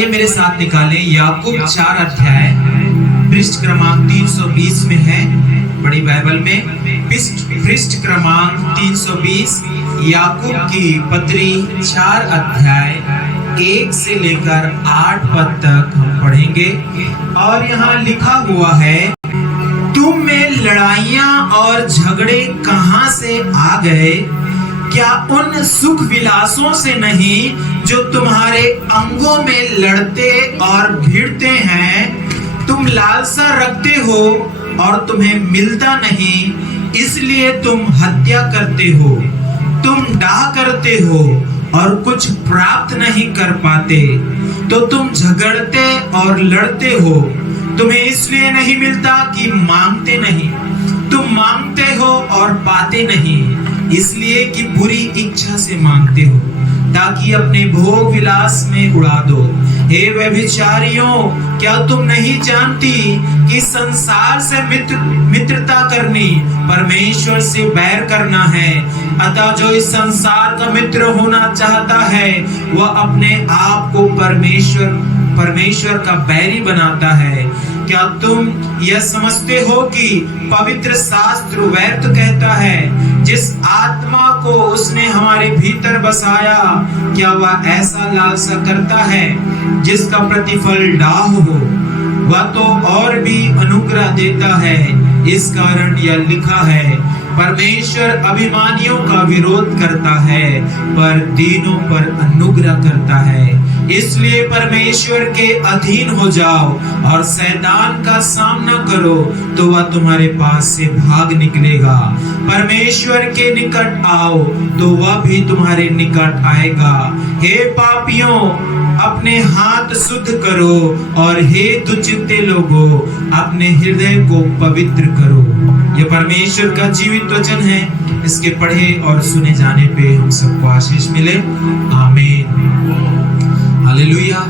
आइए मेरे साथ निकालें याकूब 4 अध्याय पृष्ठ क्रमांक 320 में है, बड़ी बाइबल में पृष्ठ क्रमांक 320 याकूब की पत्री 4 अध्याय 1 से लेकर 8 पद तक हम पढ़ेंगे। और यहाँ लिखा हुआ है, तुम में लड़ाइयां और झगड़े कहां से आ गए? क्या उन सुख विलासों से नहीं जो तुम्हारे अंगों में लड़ते और भिड़ते हैं? तुम लालसा रखते हो और तुम्हें मिलता नहीं, इसलिए तुम हत्या करते हो। तुम डाह करते हो और कुछ प्राप्त नहीं कर पाते, तो तुम झगड़ते और लड़ते हो। तुम्हें इसलिए नहीं मिलता कि मांगते नहीं। तुम मांगते हो और पाते नहीं, इसलिए कि बुरी इच्छा से मांगते हो, ताकि अपने भोग विलास में उड़ा दो। हे व्यभिचारियों, क्या तुम नहीं जानती कि संसार से मित्रता करनी परमेश्वर से बैर करना है? अतः जो इस संसार का मित्र होना चाहता है, वह अपने आप को परमेश्वर का बैरी बनाता है। क्या तुम यह समझते हो कि पवित्र शास्त्र व्यर्थ कहता है, जिस आत्मा को उसने हमारे भीतर बसाया, क्या वह ऐसा लालसा करता है जिसका प्रतिफल डाह हो? वह तो और भी अनुग्रह देता है। इस कारण यह लिखा है, परमेश्वर अभिमानियों का विरोध करता है, पर दीनों पर अनुग्रह करता है। इसलिए परमेश्वर के अधीन हो जाओ और शैतान का सामना करो, तो वह तुम्हारे पास से भाग निकलेगा। परमेश्वर के निकट आओ, तो वह भी तुम्हारे निकट आएगा। हे पापियों, अपने हाथ शुद्ध करो, और हे दुचित्ते लोगों, अपने हृदय को पवित्र करो। यह परमेश्वर का जीवित वचन है। इसके पढ़े और सुने जाने पे हम सबको आशीष मिले। आमीन, हालेलुया।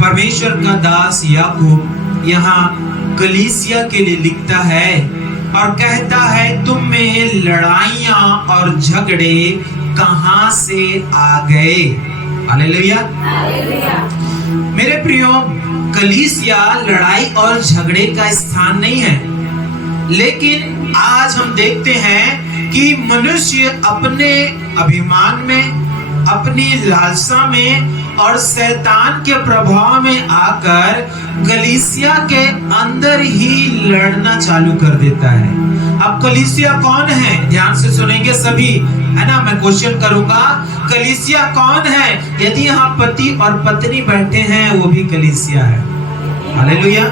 परमेश्वर का दास याकूब यहाँ कलीसिया के लिए लिखता है और कहता है, तुम में लड़ाइयां और झगड़े कहां से आ गए? हालेलुया। मेरे प्रियो, कलीसिया लड़ाई और झगड़े का स्थान नहीं है, लेकिन आज हम देखते हैं कि मनुष्य अपने अभिमान में, अपनी लालसा में और शैतान के प्रभाव में आकर कलीसिया के अंदर ही लड़ना चालू कर देता है। अब कलीसिया कौन है? ध्यान से सुनेंगे सभी, है ना। मैं क्वेश्चन करूंगा, कलीसिया कौन है? यदि यहाँ पति और पत्नी बैठे हैं, वो भी कलीसिया है। हालेलुया।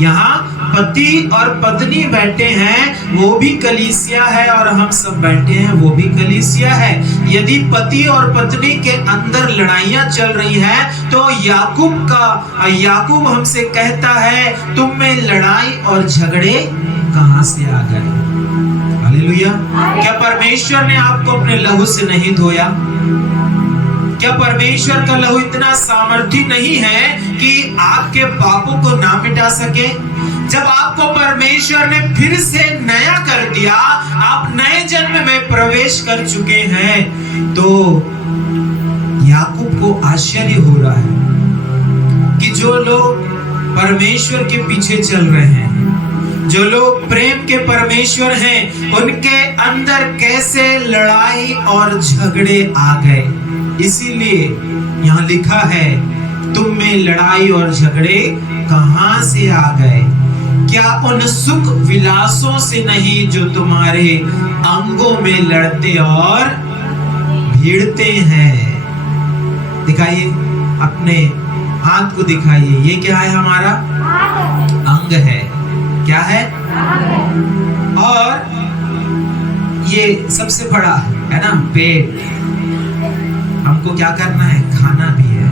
यहाँ पति और पत्नी बैठे हैं, वो भी कलीसिया है, और हम सब बैठे हैं, वो भी कलीसिया है। यदि पति और पत्नी के अंदर लड़ाइयां चल रही हैं, तो याकूब हमसे कहता है, तुम में लड़ाई और झगड़े कहां से आ गए? हालेलुया। क्या परमेश्वर ने आपको अपने लहू से नहीं धोया? क्या परमेश्वर का लहू इतना सामर्थी नहीं है कि आपके पापों को ना मिटा सके? जब आपको परमेश्वर ने फिर से नया कर दिया, आप नए जन्म में प्रवेश कर चुके हैं, तो याकूब को आश्चर्य हो रहा है कि जो लोग परमेश्वर के पीछे चल रहे हैं, जो लोग प्रेम के परमेश्वर हैं, उनके अंदर कैसे लड़ाई और झगड़े आ गए। इसीलिए यहाँ लिखा है, तुम में लड़ाई और झगड़े कहां से आ गए? क्या उन सुख विलासों से नहीं जो तुम्हारे अंगों में लड़ते और भिड़ते हैं? दिखाइए, अपने हाथ को दिखाइए। ये क्या है? हमारा अंग है। क्या है? और ये सबसे बड़ा है ना, पेट। हमको क्या करना है? खाना भी है।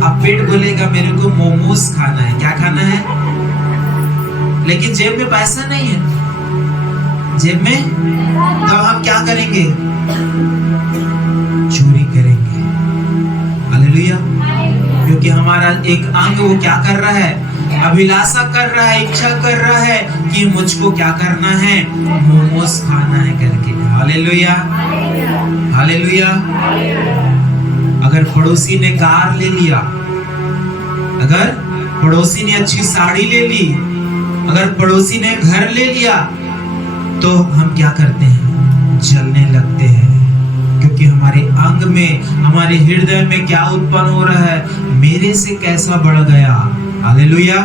अब पेट बोलेगा, मेरे को मोमोज खाना है। क्या खाना है? लेकिन जेब में पैसा नहीं है। जेब में तो हम क्या करेंगे? चोरी करेंगे। हालेलुया। क्योंकि हमारा एक अंग वो क्या कर रहा है? अभिलाषा कर रहा है, इच्छा कर रहा है कि मुझको क्या करना है? मोमोज खाना है करके। Hallelujah, hallelujah. अगर पड़ोसी ने कार ले लिया, अगर पड़ोसी ने अच्छी साड़ी ले ली, अगर पड़ोसी ने घर ले लिया, तो हम क्या करते हैं? जलने लगते हैं, क्योंकि हमारे अंग में, हमारे हृदय में क्या उत्पन्न हो रहा है? मेरे से कैसा बढ़ गया। हालेलुया।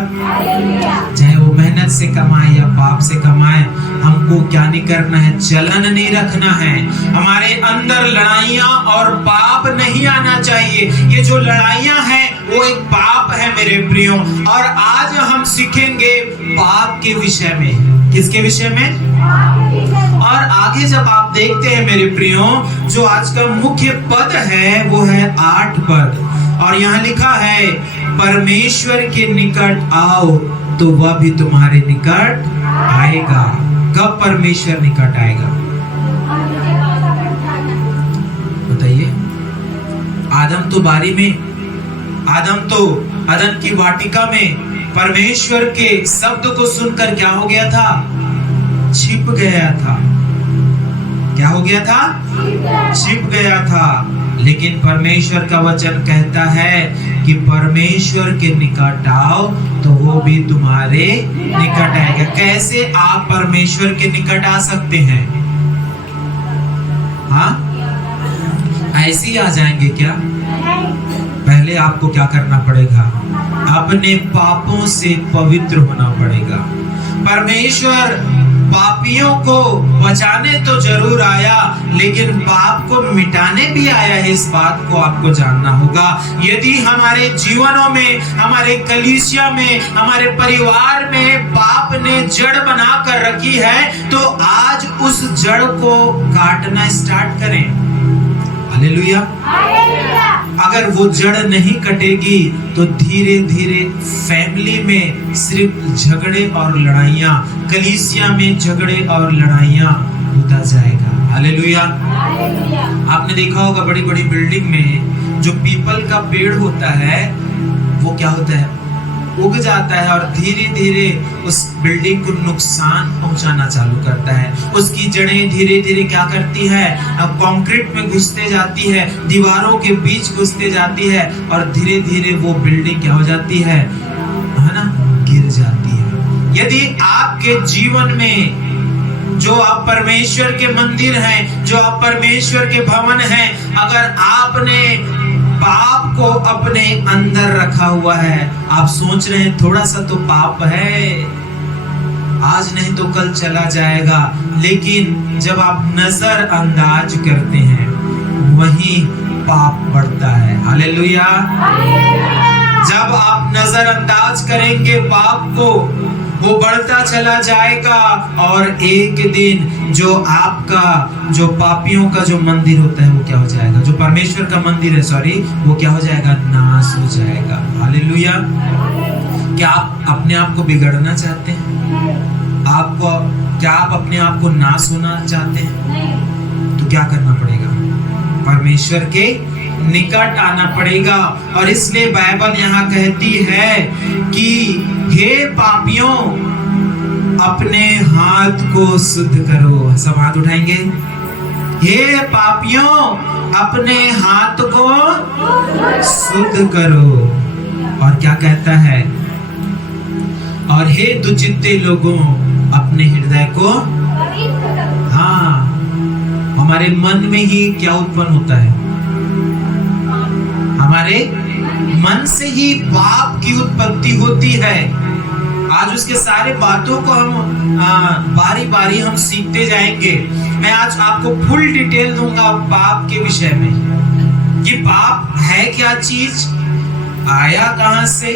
चाहे वो मेहनत से कमाए या पाप से कमाए, हमको क्या नहीं करना है? जलन नहीं रखना है। हमारे अंदर लड़ाइयां और पाप नहीं आना चाहिए। ये जो लड़ाइयां हैं वो एक पाप है मेरे प्रियो। और आज हम सीखेंगे पाप के विषय में। किसके विषय में? और आगे जब आप देखते हैं मेरे प्रियो, जो आज का मुख्य पद है वो है 8 पद, और यहाँ लिखा है परमेश्वर के निकट आओ तो वह भी तुम्हारे निकट आएगा। कब परमेश्वर निकट आएगा? बताइए। आदम तो बारी में, आदम की वाटिका में परमेश्वर के शब्द को सुनकर क्या हो गया था? छिप गया था। क्या हो गया था? छिप गया था। लेकिन परमेश्वर का वचन कहता है कि परमेश्वर के निकट आओ तो वो भी तुम्हारे निकट आएगा। कैसे आप परमेश्वर के निकट आ सकते हैं? हाँ, ऐसे ही आ जाएंगे क्या? पहले आपको क्या करना पड़ेगा? अपने पापों से पवित्र होना पड़ेगा। परमेश्वर पापियों को बचाने तो जरूर आया, लेकिन पाप को मिटाने भी आया है। इस बात को आपको जानना होगा। यदि हमारे जीवनों में, हमारे कलीसिया में, हमारे परिवार में पाप ने जड़ बना कर रखी है, तो आज उस जड़ को काटना स्टार्ट करें। हालेलुया। अगर वो जड़ नहीं कटेगी तो धीरे धीरे फैमिली में सिर्फ झगड़े और लड़ाइयाँ, कलीसिया में झगड़े और लड़ाइयाँ होता जाएगा। हालेलुया। आपने देखा होगा बड़ी बड़ी बिल्डिंग में जो पीपल का पेड़ होता है वो क्या होता है? उग जाता है और धीरे धीरे उस बिल्डिंग को नुकसान पहुंचाना चालू करता है। उसकी जड़ें धीरे धीरे क्या करती है? कंक्रीट में घुसते जाती है, दीवारों के बीच घुसते जाती है, और धीरे धीरे वो बिल्डिंग क्या हो जाती है ना? गिर जाती है। यदि आपके जीवन में जो आप परमेश्वर के मंदिर हैं, जो आप परमेश्वर के भवन हैं, अगर आपने पाप को अपने अंदर रखा हुआ है, आप सोच रहे हैं थोड़ा सा तो पाप है, आज नहीं तो कल चला जाएगा, लेकिन जब आप नजरअंदाज करते हैं वहीं पाप बढ़ता है। हालेलुया। जब आप नजरअंदाज करेंगे पाप को, वो बढ़ता चला जाएगा, और एक दिन जो आपका, जो पापियों का जो मंदिर होता है वो क्या हो जाएगा? जो परमेश्वर का मंदिर है, सॉरी, वो क्या हो जाएगा? नाश हो जाएगा। हालेलुया। क्या आप अपने आप को बिगड़ना चाहते हैं? क्या आप अपने आप को नाश होना चाहते हैं? तो क्या करना पड़ेगा? परमेश्वर के निकट आना पड़ेगा। और इसलिए बाइबल यहाँ कहती है कि हे पापियों, अपने हाथ को शुद्ध करो। सब हाथ उठाएंगे। हे पापियों, अपने हाथ को शुद्ध करो। और क्या कहता है? और हे दुचित्ते लोगों, अपने हृदय को, हाँ, हमारे मन में ही क्या उत्पन्न होता है? हमारे मन से ही पाप की उत्पत्ति होती है। आज उसके सारे बातों को हम बारी बारी हम सीखते जाएंगे। मैं आज आपको फुल डिटेल दूंगा पाप के विषय में, कि पाप है क्या चीज, आया कहां से,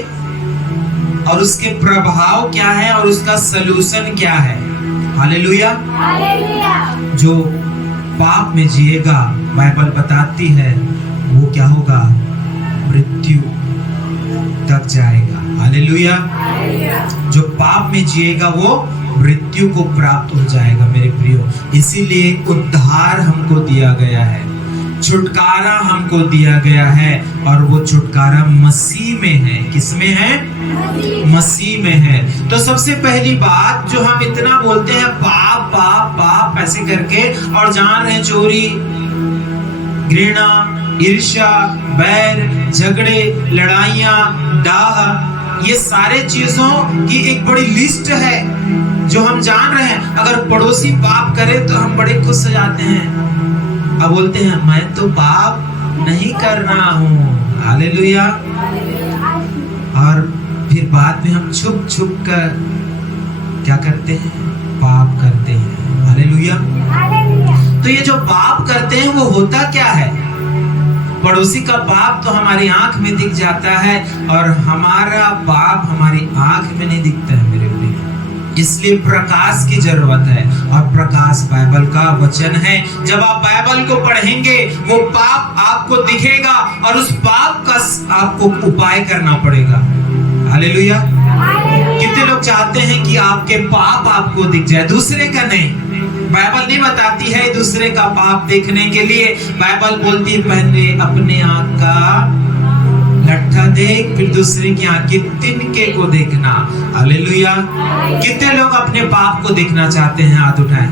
और उसके प्रभाव क्या है, और उसका सलूशन क्या है। हालेलुया। जो पाप में जिएगा, बाइबल बताती है वो क्या होगा? मृत्यु तक जाएगा। हालेलुया। जो पाप में जिएगा वो मृत्यु को प्राप्त हो जाएगा मेरे प्रियो। इसीलिए उद्धार हमको दिया गया है, छुटकारा हमको दिया गया है, और वो छुटकारा मसीह में है। किसमें है? मसीह में है। तो सबसे पहली बात जो हम इतना बोलते हैं पाप पाप पाप ऐसे करके, और जान रहे चोरी, घृणा, ईर्ष्या, बैर, झगड़े, लड़ाइयाँ, डाह, ये सारे चीजों की एक बड़ी लिस्ट है जो हम जान रहे हैं। अगर पड़ोसी पाप करे तो हम बड़े खुश हो जाते हैं, अब बोलते हैं मैं तो पाप नहीं कर रहा हूँ, हालेलुया। और फिर बाद में हम छुप छुप कर क्या करते हैं? पाप करते हैं, हालेलुया। तो ये जो पाप करते हैं वो होता क्या है? पड़ोसी का पाप तो हमारी आंख में दिख जाता है और हमारा पाप हमारी आंख में नहीं दिखता है मेरे प्रिय। इसलिए प्रकाश की जरूरत है, और प्रकाश बाइबल का वचन है। जब आप बाइबल को पढ़ेंगे वो पाप आपको दिखेगा और उस पाप का आपको उपाय करना पड़ेगा, हालेलुया। कितने लोग चाहते हैं कि आपके पाप आपको दिख जाए, दूसरे का नहीं। बाइबल नहीं बताती है दूसरे का पाप देखने के लिए। बाइबल बोलती है पहले अपने आंख का लट्ठा देख, फिर दूसरे की आंख के तिनके को देखना, हालेलुया। कितने लोग अपने पाप को देखना चाहते हैं? हाथ उठाएं।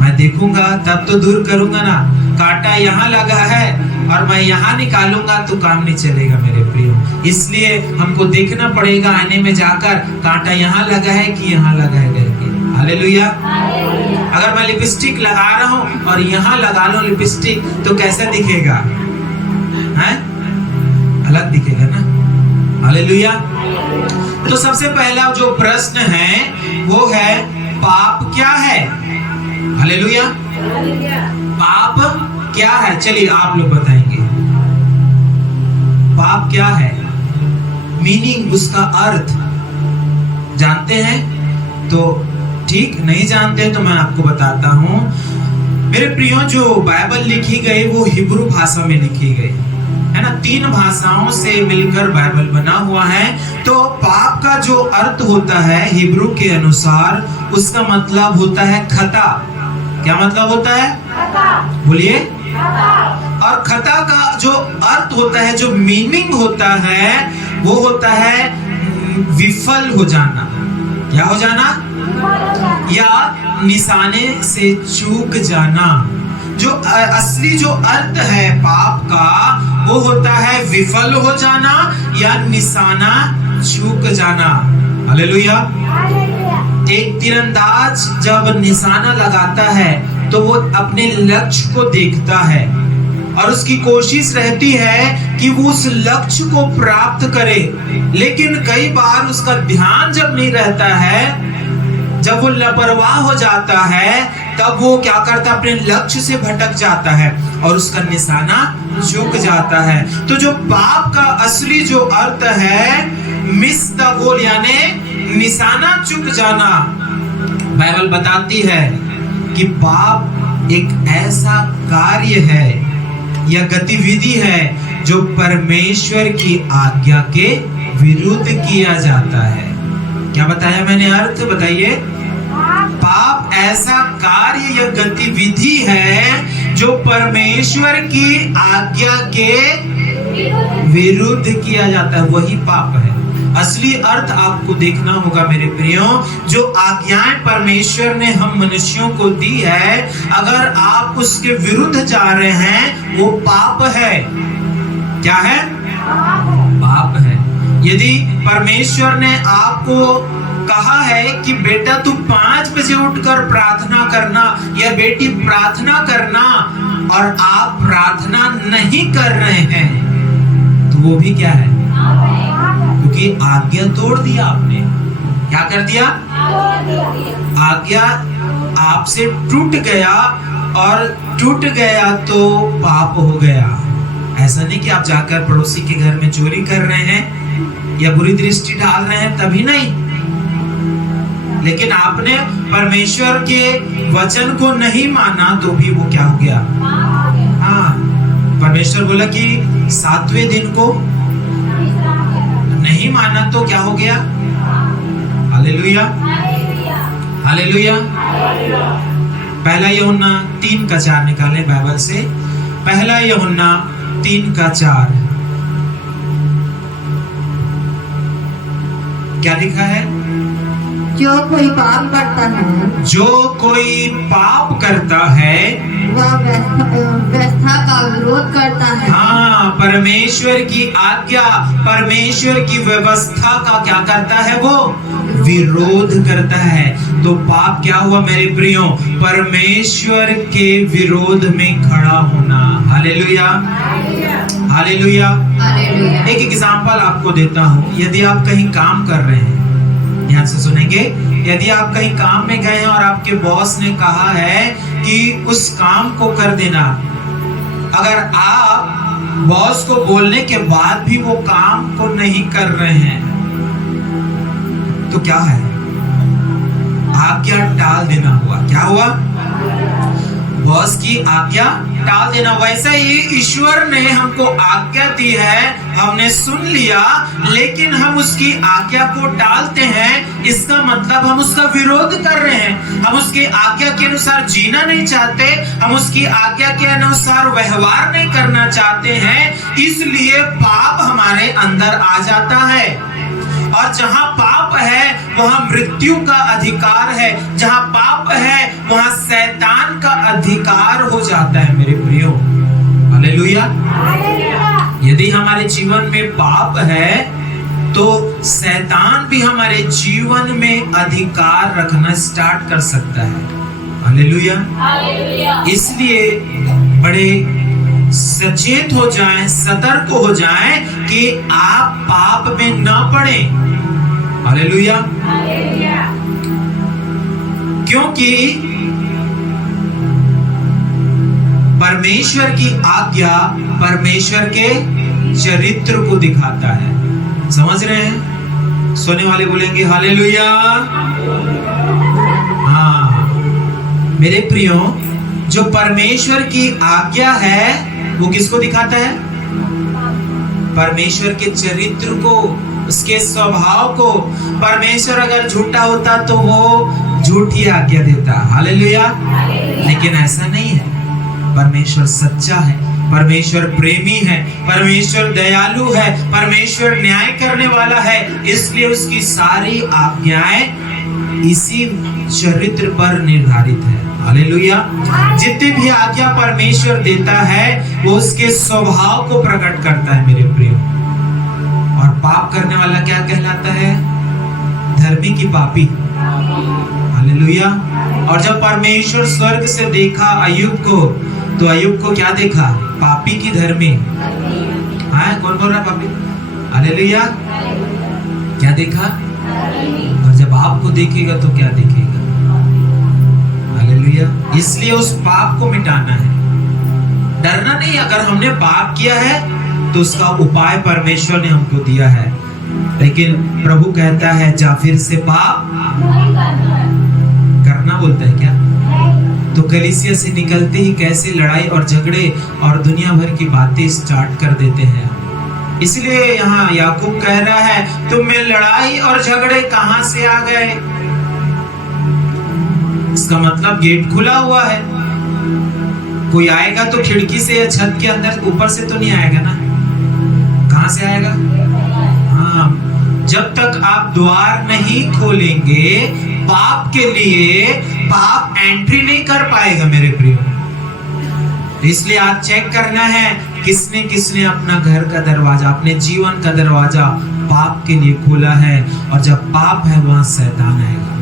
मैं देखूंगा तब तो दूर करूंगा ना। कांटा यहाँ लगा है और मैं यहाँ निकालूंगा तो काम नहीं चलेगा मेरे प्रियो। इसलिए हमको देखना पड़ेगा आईने में जाकर, कांटा यहाँ लगा है कि यहाँ लगा है करके, हालेलुया। अगर मैं लिपस्टिक लगा रहा हूँ और यहाँ लगा लूं लिपस्टिक तो कैसा दिखेगा? है? अलग दिखेगा ना, हालेलुया। तो सबसे पहला जो प्रश्न है वो है पाप क्या है? हालेलुया। पाप क्या है? चलिए आप लोग बताएंगे पाप क्या है। मीनिंग, उसका अर्थ जानते हैं तो ठीक, नहीं जानते हैं तो मैं आपको बताता हूँ। मेरे प्रियो, जो बाइबल लिखी गई वो हिब्रू भाषा में लिखी गई है ना। 3 भाषाओं से मिलकर बाइबल बना हुआ है। तो पाप का जो अर्थ होता है हिब्रू के अनुसार, उसका मतलब होता है खता। क्या मतलब होता है? बोलिए। और खता का जो अर्थ होता है, जो मीनिंग होता है, वो होता है विफल हो जाना। क्या हो जाना? या निशाने से चूक जाना। जो असली जो अर्थ है पाप का वो होता है विफल हो जाना या निशाना चूक जाना, हालेलुया। एक तीरंदाज जब निशाना लगाता है तो वो अपने लक्ष्य को देखता है और उसकी कोशिश रहती है कि वो उस लक्ष्य को प्राप्त करे, लेकिन कई बार उसका ध्यान जब नहीं रहता है, जब वो लापरवाह हो जाता है, तब वो क्या करता है? अपने लक्ष्य से भटक जाता है और उसका निशाना चूक जाता है। तो जो पाप का असली जो अर्थ है मिस द गोल, यानी निशाना चूक जाना। बाइबल बताती है कि पाप एक ऐसा कार्य है या गतिविधि है जो परमेश्वर की आज्ञा के विरुद्ध किया जाता है। क्या बताया मैंने? अर्थ बताइए। पाप ऐसा कार्य या गतिविधि है जो परमेश्वर की आज्ञा के विरुद्ध किया जाता है, वही पाप है। असली अर्थ आपको देखना होगा मेरे प्रियो। जो आज्ञाएं परमेश्वर ने हम मनुष्यों को दी है, अगर आप उसके विरुद्ध जा रहे हैं वो पाप है। क्या है? पाप है। यदि परमेश्वर ने आपको कहा है कि बेटा तू 5 बजे उठकर प्रार्थना करना या बेटी प्रार्थना करना, और आप प्रार्थना नहीं कर रहे हैं, तो वो भी क्या है? क्योंकि आज्ञा तोड़ दिया आपने। क्या कर दिया? आज्ञा आपसे टूट गया, और टूट गया तो पाप हो गया। ऐसा नहीं कि आप जाकर पड़ोसी के घर में चोरी कर रहे हैं या बुरी दृष्टि डाल रहे हैं, तभी नहीं, लेकिन आपने परमेश्वर के वचन को नहीं माना तो भी वो क्या हो गया? हाँ, परमेश्वर बोला कि 7वें दिन को नहीं माना तो क्या हो गया? Hallelujah, hallelujah. पहला यूहन्ना 3:4 निकालें बाइबल से। पहला यूहन्ना 3:4 क्या लिखा है? जो कोई पाप करता है जो कोई पाप करता है वह व्यवस्था का विरोध करता है। हाँ, परमेश्वर की आज्ञा, परमेश्वर की व्यवस्था का क्या करता है? वो विरोध करता है। तो पाप क्या हुआ मेरे प्रियो? परमेश्वर के विरोध में खड़ा होना। Hallelujah, hallelujah. एक एग्जांपल आपको देता हूँ। यदि आप कहीं काम कर रहे हैं, ध्यान से सुनेंगे, यदि आप कहीं काम में गए हैं और आपके बॉस ने कहा है कि उस काम को कर देना, अगर आप बॉस को बोलने के बाद भी वो काम को नहीं कर रहे हैं तो क्या है? आज्ञा टाल देना हुआ। क्या हुआ? बॉस की आज्ञा टाल देना। वैसे ही ईश्वर ने हमको आज्ञा दी है, हमने सुन लिया, लेकिन हम उसकी आज्ञा को टालते हैं। इसका मतलब हम उसका विरोध कर रहे हैं। हम उसकी आज्ञा के अनुसार जीना नहीं चाहते, हम उसकी आज्ञा के अनुसार व्यवहार नहीं करना चाहते हैं। इसलिए पाप हमारे अंदर आ जाता है। और जहां पाप है वहां मृत्यु का अधिकार है, जहां पाप है वहां शैतान का अधिकार हो जाता है मेरे प्रियो। हालेलुया। यदि हमारे जीवन में पाप है तो शैतान भी हमारे जीवन में अधिकार रखना स्टार्ट कर सकता है। हालेलुया। इसलिए बड़े सचेत हो जाएं, सतर्क हो जाएं कि आप पाप में न पड़े। हालेलुया। क्योंकि परमेश्वर की आज्ञा परमेश्वर के चरित्र को दिखाता है। समझ रहे हैं? सोने वाले बोलेंगे हालेलुया। हाँ मेरे प्रियो, जो परमेश्वर की आज्ञा है वो किसको दिखाता है? परमेश्वर के चरित्र को, उसके स्वभाव को। परमेश्वर अगर झूठा होता तो वो झूठी आज्ञा देता। हालेलुया। लेकिन ऐसा नहीं है। परमेश्वर सच्चा है, परमेश्वर प्रेमी है, परमेश्वर दयालु है, परमेश्वर न्याय करने वाला है। इसलिए उसकी सारी आज्ञाएं इसी चरित्र पर निर्धारित है। हालेलुया। जितनी भी आज्ञा परमेश्वर देता है वो उसके स्वभाव को प्रकट करता है मेरे प्रियो। और पाप करने वाला क्या कहलाता है? धर्मी की पापी। हालेलुया। और जब परमेश्वर स्वर्ग से देखा अय्यूब को, तो अय्यूब को क्या देखा? पापी की धर्मी। हाँ, कौन बोल रहा पापी? हालेलुया। क्या देखा? और जब आपको देखेगा तो क्या देखेगा? हालेलुया। इसलिए उस पाप को मिटाना है, डरना नहीं। अगर हमने पाप किया है तो उसका उपाय परमेश्वर ने हमको दिया है। लेकिन प्रभु कहता है जा फिर से पाप करना बोलता है क्या? तो कलीसिया से निकलते ही कैसे लड़ाई और झगड़े और दुनिया भर की बातें स्टार्ट कर देते हैं। इसलिए यहाँ याकूब कह रहा है तुम में लड़ाई और झगड़े कहां से आ गए? इसका मतलब गेट खुला हुआ है। कोई आएगा तो खिड़की से या छत के अंदर, ऊपर से तो नहीं आएगा ना। कहां से आएगा? हाँ, जब तक आप द्वार नहीं खोलेंगे पाप के लिए, पाप एंट्री नहीं कर पाएगा मेरे प्रियो। इसलिए आज चेक करना है किसने किसने अपना घर का दरवाजा, अपने जीवन का दरवाजा पाप के लिए खोला है। और जब पाप है वहां शैतान आएगा।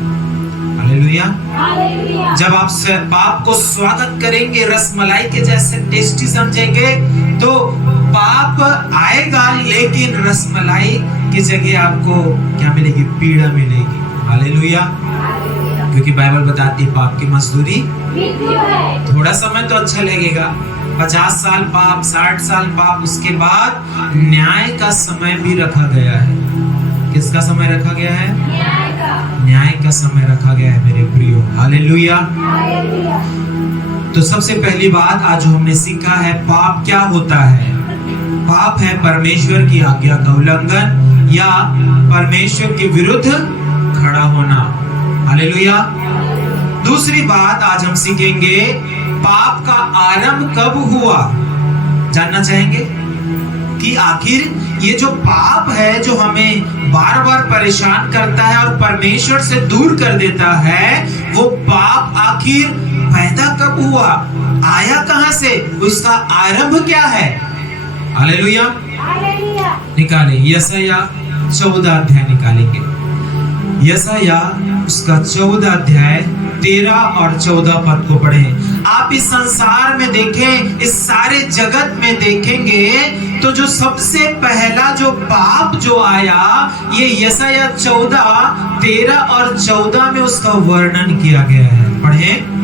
हालेलुया। जब आप पाप को स्वागत करेंगे, रसमलाई के जैसे टेस्टी समझेंगे, तो पाप आएगा, लेकिन रसमलाई की जगह आपको क्या मिलेगी? पीड़ा मिलेगी। हालेलुया। क्योंकि बाइबल बताती है पाप की मजदूरी थोड़ा समय तो अच्छा लगेगा, 50 साल पाप, 60 साल पाप, उसके बाद न्याय का समय भी रखा गया है। किसका समय रखा गया है? न्याय का समय रखा गया है मेरे प्रियो। हालेलुया। तो सबसे पहली बात आज जो हमने सीखा है, पाप क्या होता है? पाप है परमेश्वर की आज्ञा का उल्लंघन या परमेश्वर के विरुद्ध खड़ा होना। हालेलुया। दूसरी बात आज हम सीखेंगे, पाप का आरंभ कब हुआ? जानना चाहेंगे कि आखिर ये जो पाप है जो हमें बार बार परेशान करता है और परमेश्वर से दूर कर देता है, वो पाप आखिर पैदा कब हुआ, आया कहां से, उसका आरंभ क्या है? हालेलुया। निकाले यशायाह 14 अध्याय निकालेंगे। यशायाह उसका 14 अध्याय 13 और 14 पद को पढ़ें। आप इस संसार में देखें, इस सारे जगत में देखेंगे तो जो सबसे पहला जो पाप जो आया, ये यशायाह 14, 13 और 14 में उसका वर्णन किया गया है। पढ़ें।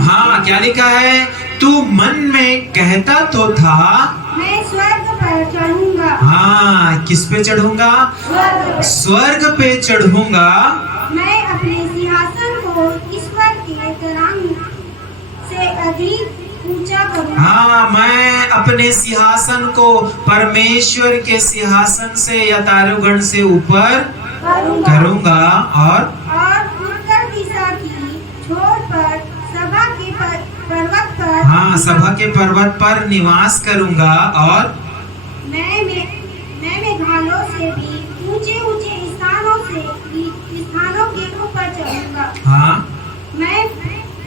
हाँ, क्या लिखा है? तू मन में कहता तो था, मैं स्वर्ग पर चढ़ूंगा। हाँ, किस पे चढ़ूंगा? स्वर्ग पे चढ़ूंगा। मैं अपने सिंहासन को ईश्वर के तरांग से अधिक ऊंचा करूंगा। हाँ, मैं अपने सिंहासन को परमेश्वर के सिंहासन से या तारोगण से ऊपर करूंगा और उत्तर दिशा की छोर पर सभा के पर्वत पर, हाँ, सभा के पर्वत पर निवास करूंगा और मैं मेघालयों से भी ऊंचे ऊंचे स्थानों के ऊपर चढ़ूंगा। हाँ, मैं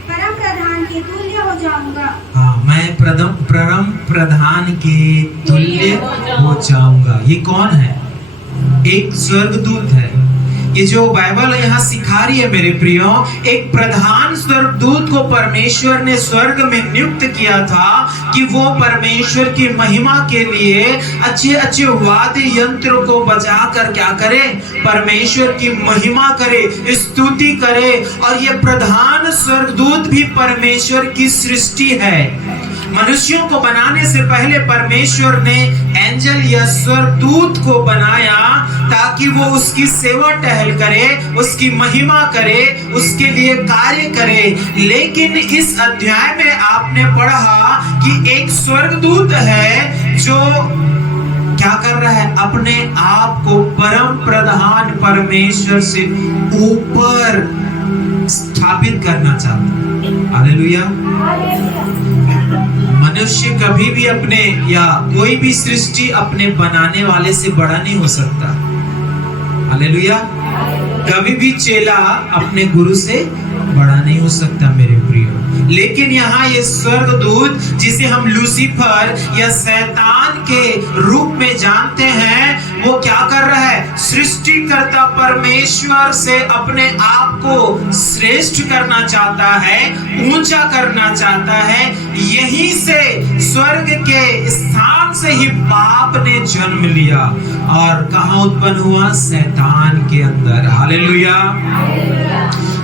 परम प्रधान के तुल्य हो जाऊंगा। हाँ, मैं परम प्रधान के तुल्य हो जाऊंगा। ये कौन है? एक स्वर्गदूत है। ये जो बाइबल यहाँ सिखा रही है मेरे प्रियो, एक प्रधान स्वर्गदूत को परमेश्वर ने स्वर्ग में नियुक्त किया था कि वो परमेश्वर की महिमा के लिए अच्छे अच्छे वाद्य यंत्र को बजाकर क्या करे? परमेश्वर की महिमा करे, स्तुति करे। और ये प्रधान स्वर्गदूत भी परमेश्वर की सृष्टि है। मनुष्यों को बनाने से पहले परमेश्वर ने एंजल या स्वर्गदूत को बनाया ताकि वो उसकी सेवा टहल करे, उसकी महिमा करे, उसके लिए कार्य करे। लेकिन इस अध्याय में आपने पढ़ा कि एक स्वर्गदूत है जो क्या कर रहा है? अपने आप को परम प्रधान परमेश्वर से ऊपर स्थापित करना चाहता है। हालेलुया। मनुष्य कभी भी अपने या कोई भी सृष्टि अपने बनाने वाले से बड़ा नहीं हो सकता। हालेलुया। कभी भी चेला अपने गुरु से बड़ा नहीं हो सकता मेरे प्रियो। लेकिन यहाँ ये स्वर्गदूत जिसे हम लूसीफर या शैतान के रूप में जानते हैं, वो क्या कर रहा है? सृष्टिकर्ता परमेश्वर से अपने आप को श्रेष्ठ करना चाहता है, ऊंचा करना चाहता है। यहीं से स्वर्ग के स्थान से ही पाप ने जन्म लिया और कहाँ उत्पन्न हुआ? शैतान के अंदर। हालेलुया।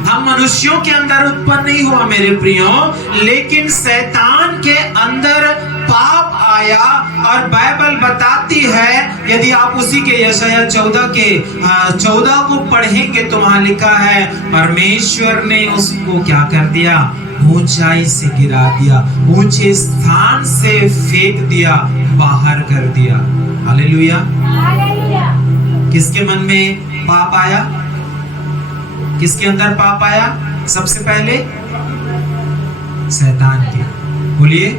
हम मनुष्यों के अंदर उत्पन्न नहीं हुआ मेरे प्रियो, लेकिन शैतान के अंदर पाप आया। और बाइबल बताती है, यदि आप उसी के यशायाह 14 को पढ़ेंगे तो वहां लिखा है, परमेश्वर ने उसको क्या कर दिया? ऊंचाई से गिरा दिया, ऊंचे स्थान से फेंक दिया, बाहर कर दिया। हालेलुया। किसके मन में पाप आया? किसके अंदर पाप आया? सबसे पहले शैतान के। बोलिए।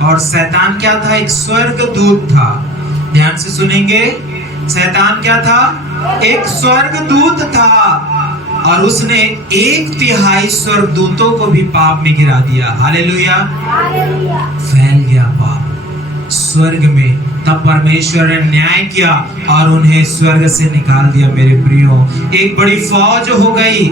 और शैतान क्या था? एक स्वर्गदूत था। ध्यान से सुनेंगे। शैतान क्या था? एक स्वर्गदूत था और उसने 1/3 स्वर्गदूतों को भी पाप में गिरा दिया। हालेलुया। फैल गया पाप स्वर्ग में। तब परमेश्वर ने न्याय किया और उन्हें स्वर्ग से निकाल दिया मेरे प्रियो। एक बड़ी फौज हो गई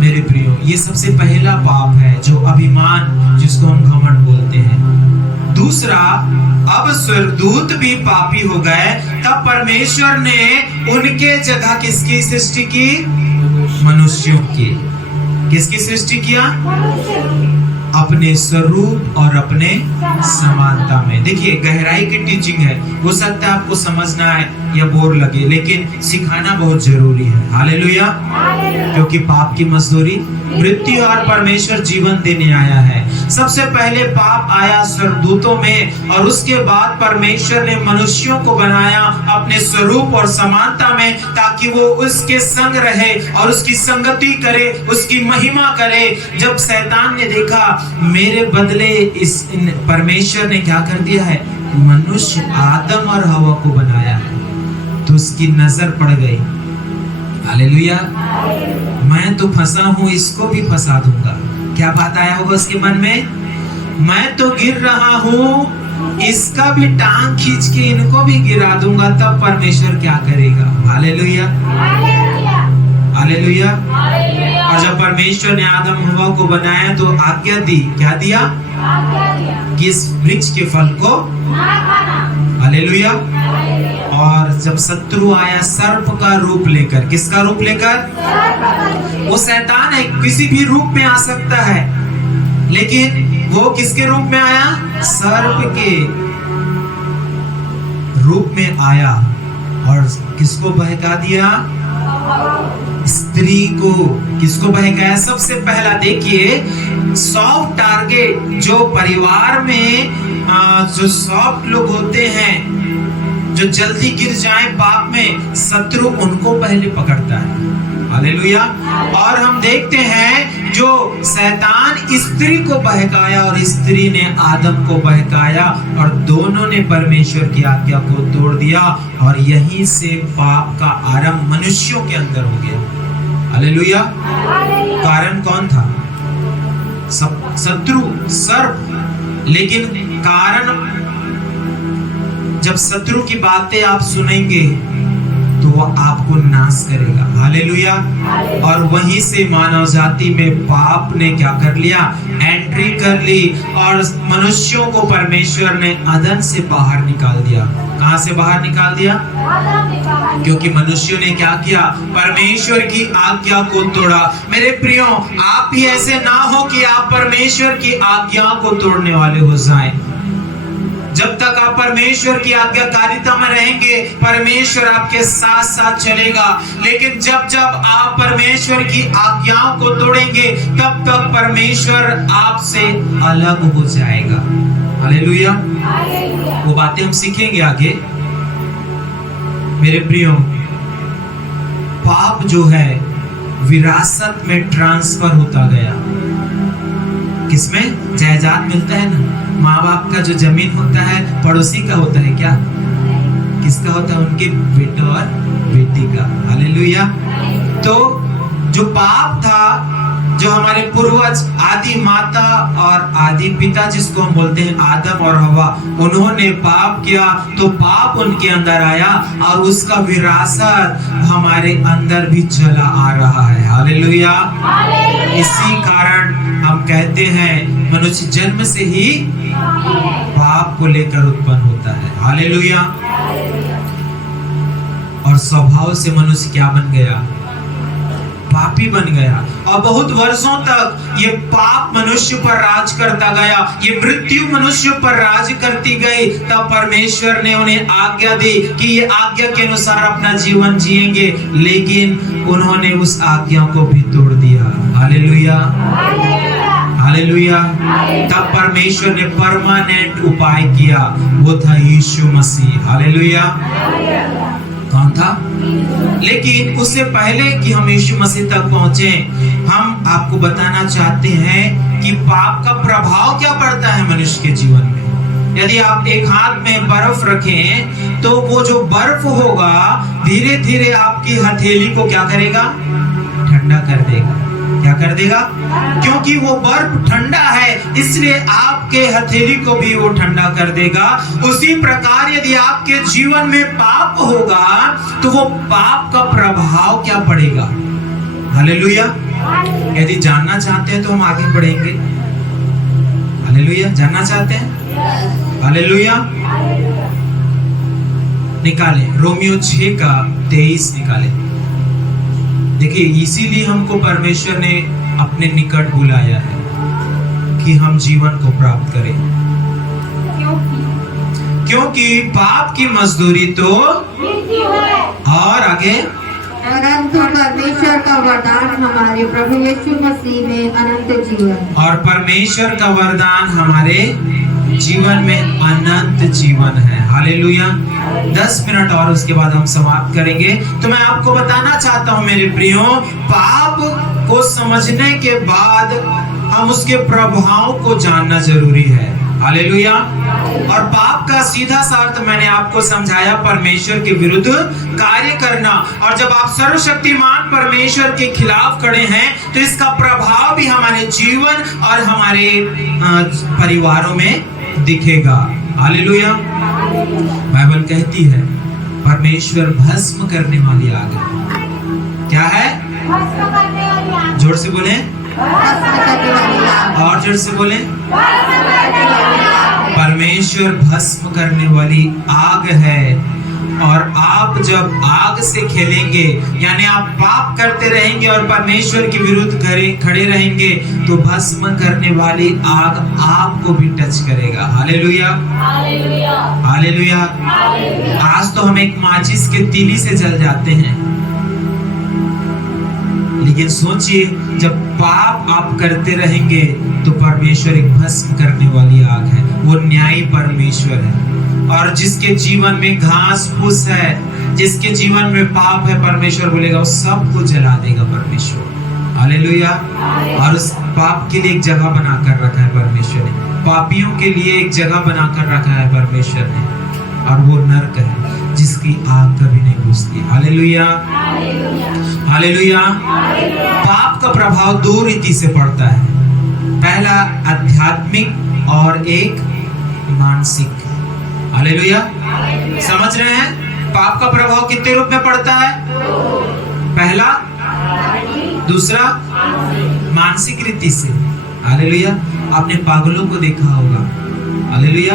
मेरे प्रियो। ये सबसे पहला पाप है, जो अभिमान, जिसको हम घमंड बोलते हैं। दूसरा, अब स्वर्गदूत भी पापी हो गए, तब परमेश्वर ने उनके जगह किसकी सृष्टि की? मनुष्यों की। किसकी सृष्टि किया? अपने स्वरूप और अपने समानता में। देखिए गहराई की टीचिंग है, हो सकता है आपको समझना है या बोर लगे, लेकिन सिखाना बहुत जरूरी है। हालेलुया। क्योंकि पाप की मजदूरी मृत्यु और परमेश्वर जीवन देने आया है। सबसे पहले पाप आया स्वर्गदूतों में और उसके बाद परमेश्वर ने मनुष्यों को बनाया अपने स्वरूप और समानता में, ताकि वो उसके संग रहे और उसकी संगति करे, उसकी महिमा करे। जब शैतान ने देखा मेरे बदले परमेश्वर ने क्या कर दिया है, मनुष्य आदम और हवा को बनाया है, तो उसकी नजर पड़ गई। हालेलुया। मैं तो फंसा हूं, इसको भी फंसा दूंगा। क्या बात आया होगा उसके मन में, मैं तो गिर रहा हूं, इसका भी टांग खींच के इनको भी गिरा दूंगा, तब परमेश्वर क्या करेगा। Hallelujah, hallelujah. और जब परमेश्वर ने आदम हवा को बनाया तो आज्ञा दी, क्या दिया, कि इस वृक्ष के फल को ना खाना। हालेलुया। और जब शत्रु आया सर्प का रूप लेकर, किसका रूप लेकर, वो शैतान है, किसी भी रूप में आ सकता है, लेकिन वो किसके रूप में आया, सर्प के रूप में आया और किसको बहका दिया, स्त्री को। किसको बहकाया, सबसे पहला देखिए सॉफ्ट टारगेट, जो परिवार में जो सॉफ्ट लोग होते हैं, जो जल्दी गिर जाए पाप में, शत्रु उनको पहले पकड़ता है। हालेलुया। और हम देखते हैं जो शैतान स्त्री को बहकाया और स्त्री ने आदम को बहकाया और दोनों ने परमेश्वर की आज्ञा को तोड़ दिया और यहीं से पाप का आरंभ मनुष्यों के अंदर हो गया। हालेलुया। कारण कौन था, शत्रु, सर्प। लेकिन कारण, जब शत्रु की बातें आप सुनेंगे तो वह आपको नाश करेगा। हालेलुया। और वहीं से मानव जाति में पाप ने क्या कर लिया, एंट्री कर ली और मनुष्यों को परमेश्वर ने अदन से बाहर निकाल दिया। कहां से बाहर निकाल दिया, क्योंकि मनुष्यों ने क्या किया, परमेश्वर की आज्ञा को तोड़ा। मेरे प्रियो, आप भी ऐसे ना हो कि आप परमेश्वर की आज्ञा को तोड़ने वाले हो जाएं। जब तक आप परमेश्वर की आज्ञाकारिता में रहेंगे, परमेश्वर आपके साथ साथ चलेगा। लेकिन जब जब आप परमेश्वर की आज्ञाओं को तोड़ेंगे, तब तक परमेश्वर आपसे अलग हो जाएगा। हालेलुया। वो बातें हम सीखेंगे आगे। मेरे प्रियो, पाप जो है विरासत में ट्रांसफर होता गया। किसमें, जायदाद मिलता है ना, माँ बाप का जो जमीन होता है पड़ोसी का होता है, क्या किसका होता है, उनके बेटे और बेटी का। हालेलुया। तो जो पाप था, जो हमारे पूर्वज आदि माता और आदि पिता जिसको हम बोलते हैं आदम और हवा, उन्होंने पाप किया तो पाप उनके अंदर आया और उसका विरासत हमारे अंदर भी चला आ रहा है। हालेलुया। इसी कारण हम कहते हैं मनुष्य जन्म से ही पाप को लेकर उत्पन्न होता है। हालेलुया। और स्वभाव से मनुष्य क्या बन गया, पापी बन गया। और बहुत वर्षों तक ये पाप मनुष्य पर राज करता गया, ये मृत्यु मनुष्य पर राज करती गई। तब परमेश्वर ने उन्हें आज्ञा दी कि ये आज्ञा के अनुसार अपना जीवन जिएंगे, लेकिन उन्होंने उस आज्ञा को भी तोड़ दिया। Hallelujah, hallelujah. तब परमेश्वर ने परमानेंट उपाय किया, वो था यीशु मसीह। हालेलुया। कौन था? लेकिन उससे पहले कि हम यीशु मसीह तक पहुंचे, हम आपको बताना चाहते हैं कि पाप का प्रभाव क्या पड़ता है मनुष्य के जीवन में। यदि आप एक हाथ में बर्फ रखें तो वो जो बर्फ होगा धीरे धीरे आपकी हथेली को क्या करेगा, ठंडा कर देगा। क्या कर देगा? क्योंकि वो बर्फ ठंडा है, इसलिए आपके हथेली को भी वो ठंडा कर देगा। उसी प्रकार यदि आपके जीवन में पाप होगा तो वो पाप का प्रभाव क्या पड़ेगा। हालेलुया। यदि जानना चाहते हैं तो हम आगे बढ़ेंगे। हालेलुया। जानना चाहते हैं? हालेलुया। निकालें रोमियो 6:23 निकालें। देखिए, इसीलिए हमको परमेश्वर ने अपने निकट बुलाया है कि हम जीवन को प्राप्त करें, क्योंकि पाप की मजदूरी तो और आगे परंतु परमेश्वर का वरदान हमारे प्रभु यीशु मसीह में अनंत जीवन। और परमेश्वर का वरदान हमारे जीवन में अनंत जीवन है। हालेलुया। 10 मिनट और उसके बाद हम समाप्त करेंगे। तो मैं आपको बताना चाहता हूं मेरे प्रियो, पाप को समझने के बाद हम उसके प्रभाव को जानना जरूरी है। हालेलुया। और पाप का सीधा सा अर्थ मैंने आपको समझाया, परमेश्वर के विरुद्ध कार्य करना। और जब आप सर्वशक्तिमान परमेश्वर के खिलाफ खड़े हैं तो इसका प्रभाव भी हमारे जीवन और हमारे परिवारों में दिखेगा। हालेलुया। बाइबल कहती है परमेश्वर भस्म करने वाली आग है। क्या है? जोर से बोले और जोर से बोले, परमेश्वर भस्म करने वाली आग है। और आप जब आग से खेलेंगे, यानी आप पाप करते रहेंगे और परमेश्वर के विरुद्ध खड़े रहेंगे, तो भस्म करने वाली आग आपको भी टच करेगा। Hallelujah, hallelujah. आज तो हम एक माचिस के तीली से जल जाते हैं, लेकिन सोचिए जब पाप आप करते रहेंगे तो परमेश्वर एक भस्म करने वाली आग है। वो न्यायी परमेश्वर है। और जिसके जीवन में घास फूस है, जिसके जीवन में पाप है, परमेश्वर बोलेगा वो सबको जला देगा परमेश्वर। हालेलुया। और उस पाप के लिए एक जगह बनाकर रखा है परमेश्वर ने, पापियों के लिए एक जगह बनाकर रखा है परमेश्वर ने, और वो नरक है जिसकी आग कभी नहीं बुझती। Hallelujah, hallelujah. पाप का प्रभाव दो रीति से पड़ता है, पहला आध्यात्मिक और एक मानसिक। हालेलुया। समझ रहे हैं? पाप का प्रभाव कितने रूप में पड़ता है? पहला, दूसरा मानसिक रीति से। हालेलुया। आपने पागलों को देखा होगा। हालेलुया।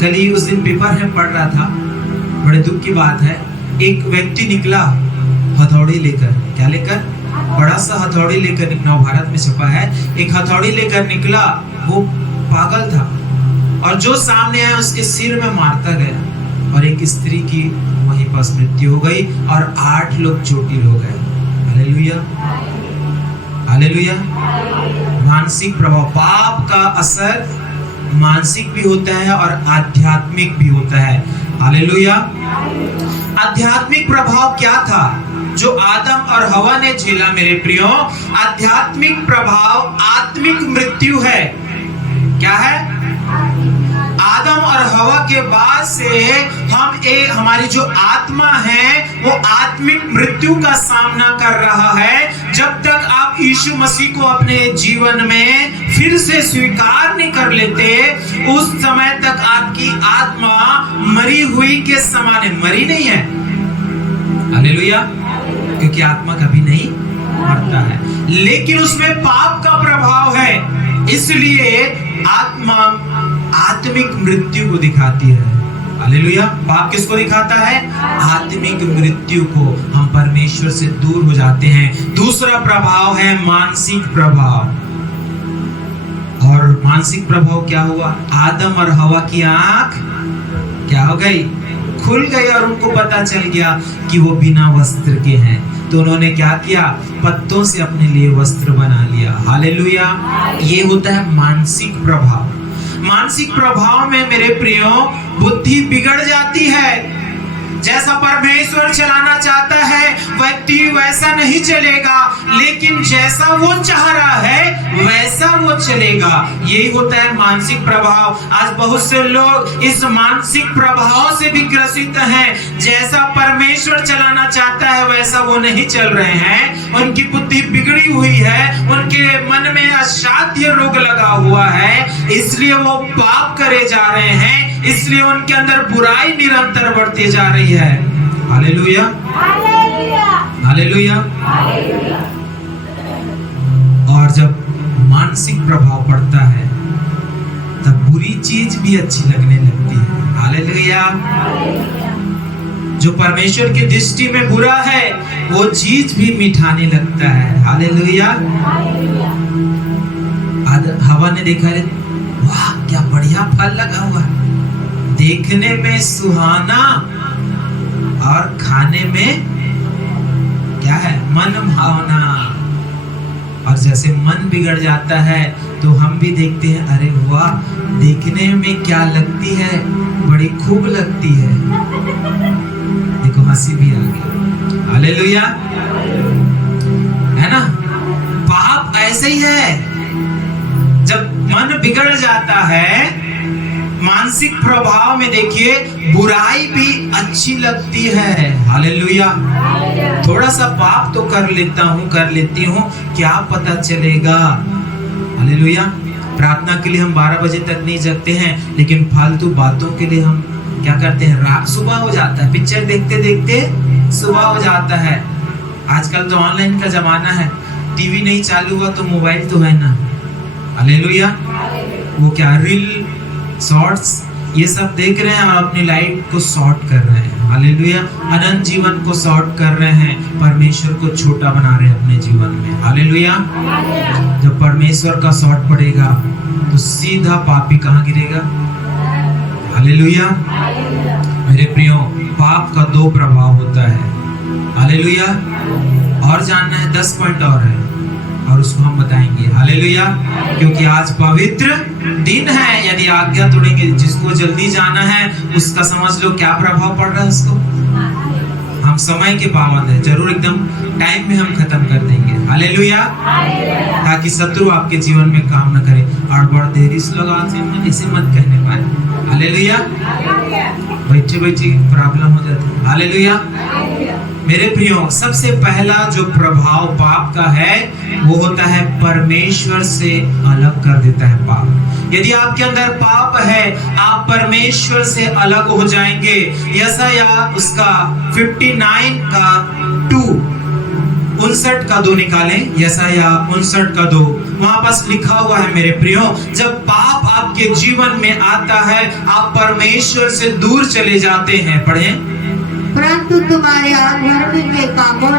कल ही उस दिन पेपर में पढ़ रहा था, बड़े दुख की बात है, एक व्यक्ति निकला हथौड़ी लेकर। क्या लेकर? बड़ा सा हथौड़ी लेकर निकला। भारत में छपा है, एक हथौड़ी लेकर निकला। वो पागल था और जो सामने आया उसके सिर में मारता गया और एक स्त्री की वहीं पास मृत्यु हो गई और 8 लोग चोटिल हो गए। Hallelujah, hallelujah. मानसिक प्रभाव, पाप का असर मानसिक भी होता है और आध्यात्मिक भी होता है। हालेलुया। आध्यात्मिक प्रभाव क्या था जो आदम और हवा ने झेला मेरे प्रियो? आध्यात्मिक प्रभाव आत्मिक मृत्यु है। क्या है? आदम और हवा के बाद से हमारी जो आत्मा है वो आत्मिक मृत्यु का सामना कर रहा है। जब तक आप यीशु मसीह को अपने जीवन में फिर से स्वीकार नहीं कर लेते, उस समय तक आपकी आत्मा मरी हुई के समान है। मरी नहीं है। हालेलुया। क्योंकि आत्मा कभी नहीं मरता है, लेकिन उसमें पाप का प्रभाव है, इसलिए आत्मा आत्मिक मृत्यु को दिखाती है। हालेलुया। पाप किसको दिखाता है? आत्मिक मृत्यु को। हम परमेश्वर से दूर हो जाते हैं। दूसरा प्रभाव है मानसिक प्रभाव। और मानसिक प्रभाव क्या हुआ? आदम और हवा की आंख क्या हो गई? खुल गई और उनको पता चल गया कि वो बिना वस्त्र के हैं। तो उन्होंने क्या किया? पत्तों से अपने लिए वस्त्र बना लिया। हालेलुया। ये होता है मानसिक प्रभाव। मानसिक प्रभाव में मेरे प्रियो बुद्धि बिगड़ जाती है। जैसा परमेश्वर चलाना चाहता है व्यक्ति वैसा नहीं चलेगा, लेकिन जैसा वो चाह रहा है वैसा वो चलेगा। यही होता है मानसिक प्रभाव। आज बहुत से लोग इस मानसिक प्रभाव से भी ग्रसित हैं। जैसा परमेश्वर चलाना चाहता है वैसा वो नहीं चल रहे हैं। उनकी बुद्धि बिगड़ी हुई है, उनके मन में असाध्य रोग लगा हुआ है, इसलिए वो पाप करे जा रहे हैं, इसलिए उनके अंदर बुराई निरंतर बढ़ती जा रही है। Hallelujah, hallelujah. और जब मानसिक प्रभाव पड़ता है तब बुरी चीज भी अच्छी लगने लगती है। हालेलुया। जो परमेश्वर की दृष्टि में बुरा है वो चीज भी मिठाने लगता है। हालेलुया। हवा ने देखा, रे वाह क्या बढ़िया फल लगा हुआ, देखने में सुहाना और खाने में क्या है, मन भावना। और जैसे मन बिगड़ जाता है तो हम भी देखते हैं, अरे वाह देखने में क्या लगती है, बड़ी खूब लगती है। देखो हंसी भी आ गई, हालेलुया, है ना। पाप ऐसे ही है, जब मन बिगड़ जाता है, मानसिक प्रभाव में देखिए बुराई भी अच्छी लगती है, हालेलुया। थोड़ा सा पाप तो कर लेती हूँ, क्या पता चलेगा, हालेलुया। प्रार्थना के लिए हम 12 बजे तक नहीं जगते हैं, लेकिन फालतू बातों के लिए हम क्या करते हैं, रात सुबह हो जाता है, पिक्चर देखते देखते सुबह हो जाता है। आजकल तो ऑनलाइन का जमाना है, टीवी नहीं चालू हुआ तो मोबाइल तो है ना, हालेलुया। वो क्या रील, शॉर्ट्स ये सब देख रहे हैं और अपनी लाइफ को शॉर्ट कर रहे हैं, हालेलुया। अनंत जीवन को शॉर्ट कर रहे हैं, परमेश्वर को छोटा बना रहे हैं अपने जीवन में, हालेलुया। जब परमेश्वर का शॉर्ट पड़ेगा तो सीधा पापी कहाँ गिरेगा, हालेलुया। मेरे प्रियो, पाप का 2 प्रभाव होता है, हालेलुया। और जानना है 10 पॉइंट और है और उसको हम बताएंगे, हालेलुया। क्योंकि आज पवित्र दिन है, यदि आज्ञा तोड़ेंगे, जिसको जल्दी जाना है उसका समझ लो क्या प्रभाव पड़ रहा है उसको। हम समय के पाबंद है, जरूर एकदम टाइम में हम खत्म कर देंगे, हालेलुया, ताकि शत्रु आपके जीवन में काम न करे। और बड़ देरी से लगा ऐसे मत कहने पाए, हालेलुया। बैठे बैठे प्रॉब्लम हो जाती है, हालेलुया। मेरे प्रियो, सबसे पहला जो प्रभाव पाप का है वो होता है परमेश्वर से अलग कर देता है पाप। यदि आपके अंदर पाप है, आप परमेश्वर से अलग हो जाएंगे। यशायाह उसका 59 का 2, 59 का 2 निकालें, यशायाह 59 का 2, वहां पास लिखा हुआ है मेरे प्रियो, जब पाप आपके जीवन में आता है आप परमेश्वर से दूर चले जाते हैं। पढ़ें, परंतु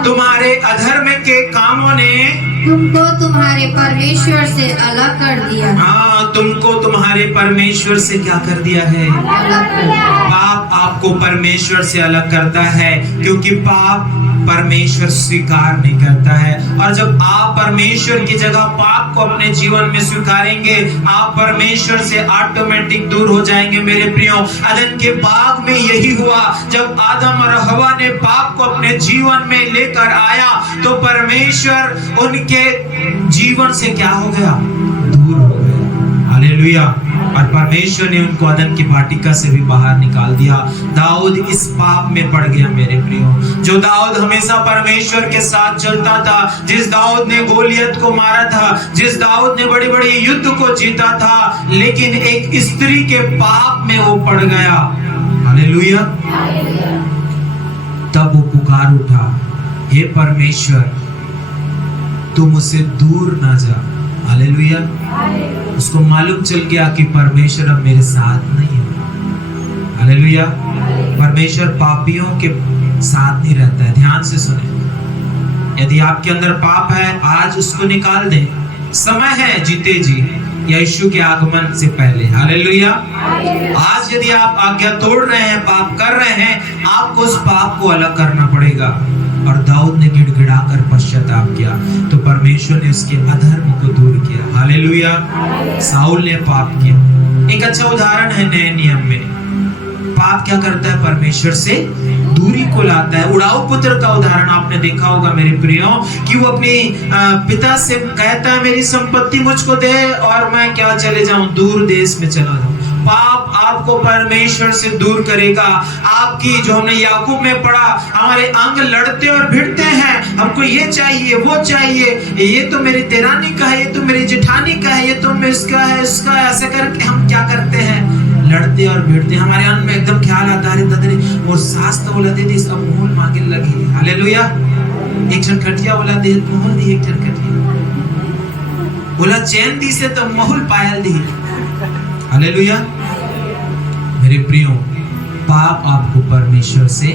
तुम्हारे अधर्म के कामों ने तुमको तुम्हारे परमेश्वर से अलग कर दिया। हाँ, तुमको तुम्हारे परमेश्वर से क्या कर दिया है, पाप आपको परमेश्वर से अलग करता है, क्योंकि पाप परमेश्वर स्वीकार नहीं करता है। और जब आप परमेश्वर की जगह पाप को अपने जीवन में स्वीकारेंगे, आप परमेश्वर से ऑटोमेटिक दूर हो जाएंगे। मेरे प्रियो, अदन के बाग में यही हुआ, जब आदम और हवा ने पाप को अपने जीवन में लेकर आया तो परमेश्वर उनके जीवन से क्या हो गया, दूर हो गया, हालेलुया। और परमेश्वर ने उनको अदन की वाटिका से भी बाहर निकाल दिया। दाऊद इस पाप में पड़ गया मेरे प्रियो। जो दाऊद हमेशा परमेश्वर के साथ चलता था, जिस दाऊद ने गोलियत को मारा था, जिस दाऊद ने बड़ी बड़ी युद्ध को जीता था, लेकिन एक स्त्री के पाप में वो पड़ गया, हालेलुया। तब वो पुकार उठा, हे परमेश्वर तुम मुझसे दूर ना जा, हालेलुया। उसको मालूम चल गया कि परमेश्वर अब मेरे साथ नहीं है, हालेलुया। परमेश्वर पापियों के साथ नहीं रहता है। ध्यान से सुने, यदि आपके अंदर पाप है आज उसको निकाल दें, समय है जीते जी यीशु के आगमन से पहले, हालेलुया। आज यदि आप आज्ञा तोड़ रहे हैं, पाप कर रहे हैं, आपको उस पाप को अलग करना पड़ेगा। और दाऊद ने गिड़गिड़ाकर पश्चाताप किया तो परमेश्वर ने उसके अधर्म को दूर किया, हालेलुया। साउल ने पाप किया, एक अच्छा उदाहरण है नए नियम में। पाप क्या करता है, परमेश्वर से दूरी को लाता है। उड़ाऊ पुत्र का उदाहरण आपने देखा होगा मेरे प्रियो, कि वो अपने पिता से कहता है मेरी संपत्ति मुझको दे और मैं क्या चले जाऊं, दूर देश में चला जाऊं। पाप आपको परमेश्वर से दूर करेगा। आपकी, जो हमने याकूब में पढ़ा, हमारे अंग लड़ते और भिड़ते हैं, हमको ये चाहिए वो चाहिए, ये तो मेरी देरानी का है, ये तो मेरी जेठानी का है, ये तो इसका है उसका है, ऐसे करके हम क्या करते हैं, लड़ते और भिड़ते। हमारे अंग में एकदम ख्याल आता है, ददरी और सास तो बोला दे दी, अब मोहल मांगे लगी, हालेलुया। एक क्षण खटिया बोला दे, मोहल दी, एक क्षण खटिया बोला चैन दी से तो मोहल पायल दी, हालेलुया। मेरे प्रियो, पाप आपको परमेश्वर से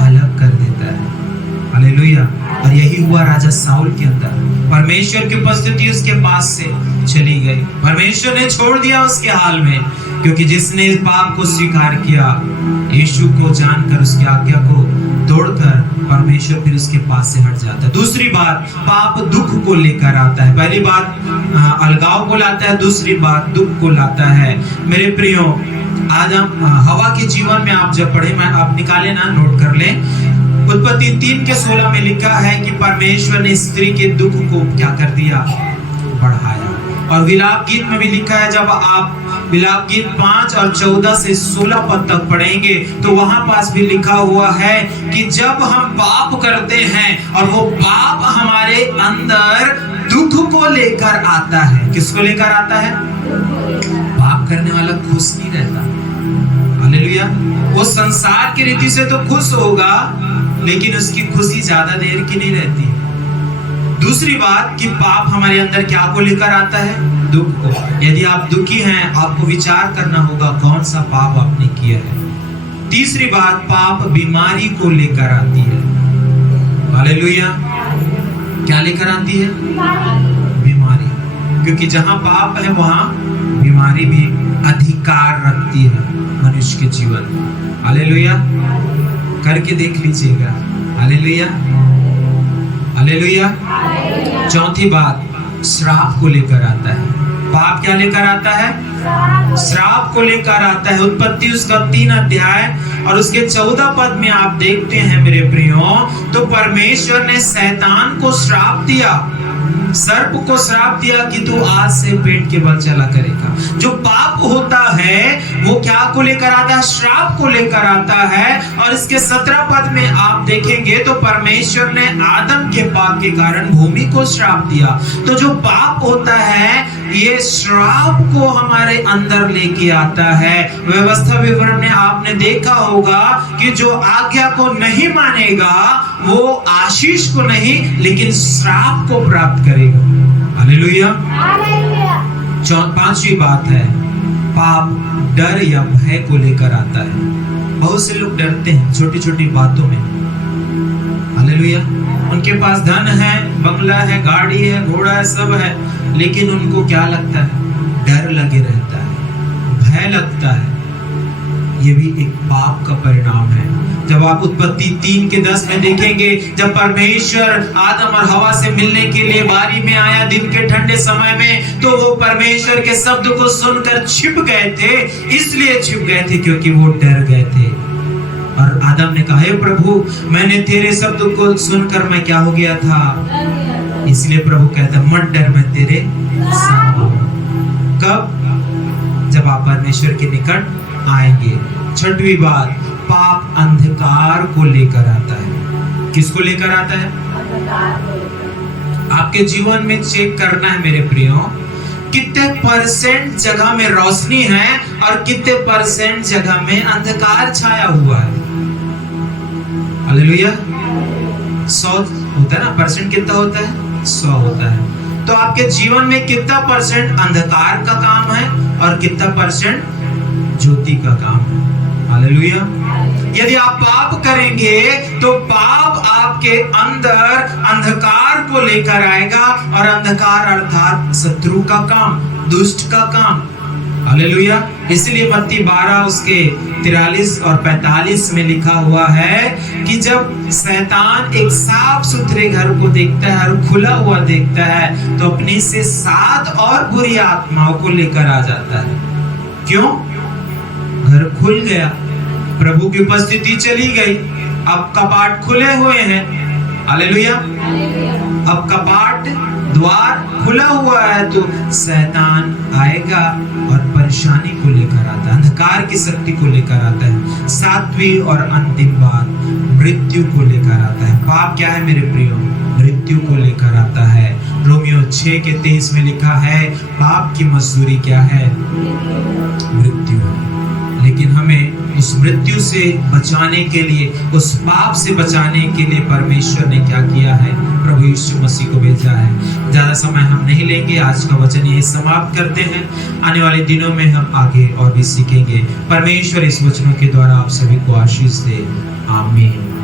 अलग कर देता है, हालेलुया। और यही हुआ राजा साउल के अंदर। परमेश्वर की उपस्थिति उसके पास से चली गई। परमेश्वर ने छोड़ दिया उसके हाल में, क्योंकि जिसने पाप को स्वीकार किया, यीशु को जानकर उसकी आज्ञा को तोड़कर, परमेश्वर फिर उसके पास से हट जाता है। दूसरी बात, पाप दुख को लेकर आता है। पहली बात अलगाव को लाता है, दूसरी बात दुख को लाता है। मेरे प्रियो, आज हम हवा के जीवन में आप जब पढ़े, मैं आप निकाले ना, नोट कर लें। उत्पत्ति 3:16 में लिखा है कि परमेश्वर ने स्त्री के दुख को क्या कर दिया, बढ़ाया। और विलाप गीत में भी लिखा है, जब आप विलाप गीत 5 और 14 से 16 पद तक पढ़ेंगे तो वहां पास भी लिखा हुआ है कि जब हम पाप करते हैं और वो पाप हमारे अंदर दुख को लेकर आता है। किसको लेकर आता है? पाप करने वाला खुश नहीं रहता। हालेलुया। वो संसार की रीति से तो खुश होगा, लेकिन उसकी खुशी ज्यादा देर की नहीं रहती। दूसरी बात कि पाप हमारे अंदर क्या को लेकर आता है? दुख को। यदि आप दुखी हैं, आपको विचार करना होगा कौन सा पाप आपने किया है। तीसरी बात, पाप बीमारी को लेकर आती है। हालेलुया। क्या लेकर आती है? बीमारी। क्योंकि जहां पाप है वहां बीमारी भी अधिकार रखती है मनुष्य के जीवन में। हालेलुया। करके देख लीजिएगा। Hallelujah, hallelujah. चौथी बात, श्राप को लेकर आता है। पाप क्या लेकर आता है? श्राप को लेकर आता है। उत्पत्ति उसका 3 अध्याय और उसके 14 पद में आप देखते हैं मेरे प्रियो, तो परमेश्वर ने शैतान को श्राप दिया, सर्प को श्राप दिया कि तू आज से पेट के बल चला करेगा। जो पाप होता है वो क्या को लेकर आता है? श्राप को लेकर आता है। और इसके 17 पद में आप देखेंगे तो परमेश्वर ने आदम के पाप के कारण भूमि को श्राप दिया। तो जो पाप होता है ये श्राप को हमारे अंदर लेके आता है। व्यवस्था विवरण में आपने देखा होगा कि जो आज्ञा को नहीं मानेगा वो आशीष को नहीं लेकिन श्राप को प्राप्त करेगा। हालेलुया। पांचवी बात है, पाप डर या भय को लेकर आता है। बहुत से लोग डरते हैं छोटी छोटी बातों में। हालेलुया। उनके पास धन है, बंगला है, गाड़ी है, घोड़ा है, सब है, लेकिन उनको क्या लगता है? डर लगे रहता है, भय लगता है। ये भी एक पाप का परिणाम है। जब आप उत्पत्ति 3:10 में देखेंगे, जब परमेश्वर आदम और हवा से मिलने के लिए बारी में आया दिन के ठंडे समय में, तो वो परमेश्वर के शब्द को सुनकर छिप गए थे। इसलिए छिप गए थे क्योंकि वो डर गए थे। और आदम ने कहा, हे प्रभु, मैंने तेरे शब्द को सुनकर मैं क्या हो गया था? इसलिए प्रभु कहता, मत डर, मैं तेरे साथ हूं। कब? जब आप परमेश्वर के निकट आएंगे। छठवीं बात, पाप अंधकार को लेकर आता है। किसको लेकर आता है? आपके जीवन में चेक करना है मेरे प्रियो, कितने % जगह में रोशनी है और कितने % जगह में अंधकार छाया हुआ है। हालेलुया। 100 होता है ना, परसेंट कितना होता है? 100 होता है। तो आपके जीवन में कितना % अंधकार का काम है और कितना % ज्योति का काम है। हालेलुया। यदि आप पाप करेंगे तो पाप आपके अंदर अंधकार को लेकर आएगा, और अंधकार अर्थात शत्रु का काम, दुष्ट का काम। हालेलुया। इसलिए मत्ती 12 उसके 43 और 45 में लिखा हुआ है कि जब शैतान एक साफ सुथरे घर को देखता है और खुला हुआ देखता है तो अपने से 7 और बुरी आत्माओं को लेकर आ जाता है। क्यों? घर खुल गया, प्रभु की उपस्थिति चली गई, अब कपाट खुले हुए हैं। हालेलुया। अब कपाट द्वार खुला हुआ है तो शैतान आएगा और परेशानी को लेकर आता है, अंधकार की शक्ति को लेकर आता है। 7वीं और अंतिम बात, मृत्यु को लेकर आता है। पाप क्या है मेरे प्रियो? मृत्यु को लेकर आता है। रोमियो 6:23 में लिखा है, पाप की मजदूरी क्या है? मृत्यु है। लेकिन हमें उस मृत्यु से बचाने के लिए, उस पाप से बचाने के लिए परमेश्वर ने क्या किया है? प्रभु यीशु मसीह को भेजा है। ज्यादा समय हम नहीं लेंगे, आज का वचन यही समाप्त करते हैं। आने वाले दिनों में हम आगे और भी सीखेंगे। परमेश्वर इस वचनों के द्वारा आप सभी को आशीष दे। आमीन।